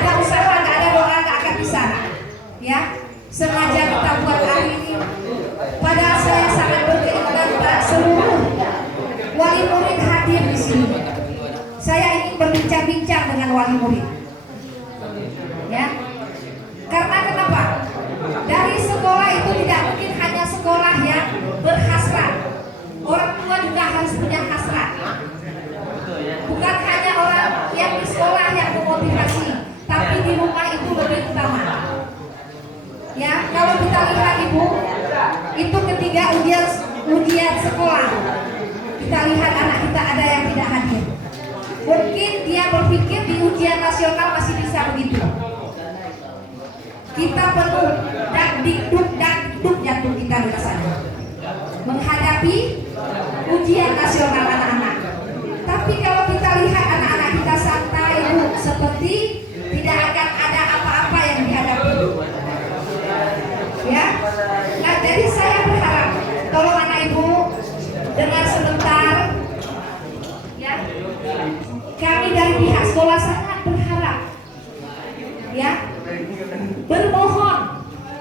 ada usaha, nggak ada doa, nggak akan bisa. Ya, sengaja kita buat hari ini. Padahal saya sangat berterima kasih seluruh wali murid hadir di sini. Saya ingin berbincang-bincang dengan wali murid. Ya, karena kenapa? Dari sekolah itu tidak mungkin hanya sekolah yang berhasrat. Orang tua juga harus punya hasrat. Bukan hanya orang yang di sekolah yang memotivasi, tapi di rumah itu lebih utama. Ya, kalau kita lihat ibu, itu ketika ujian sekolah, kita lihat anak kita ada yang tidak hadir. Mungkin dia berpikir di ujian nasional masih bisa begitu. Kita perlu dakdikduk jatuh kita rasanya menghadapi ujian nasional anak-anak. Tapi kalau kita lihat anak-anak kita santai, seperti tidak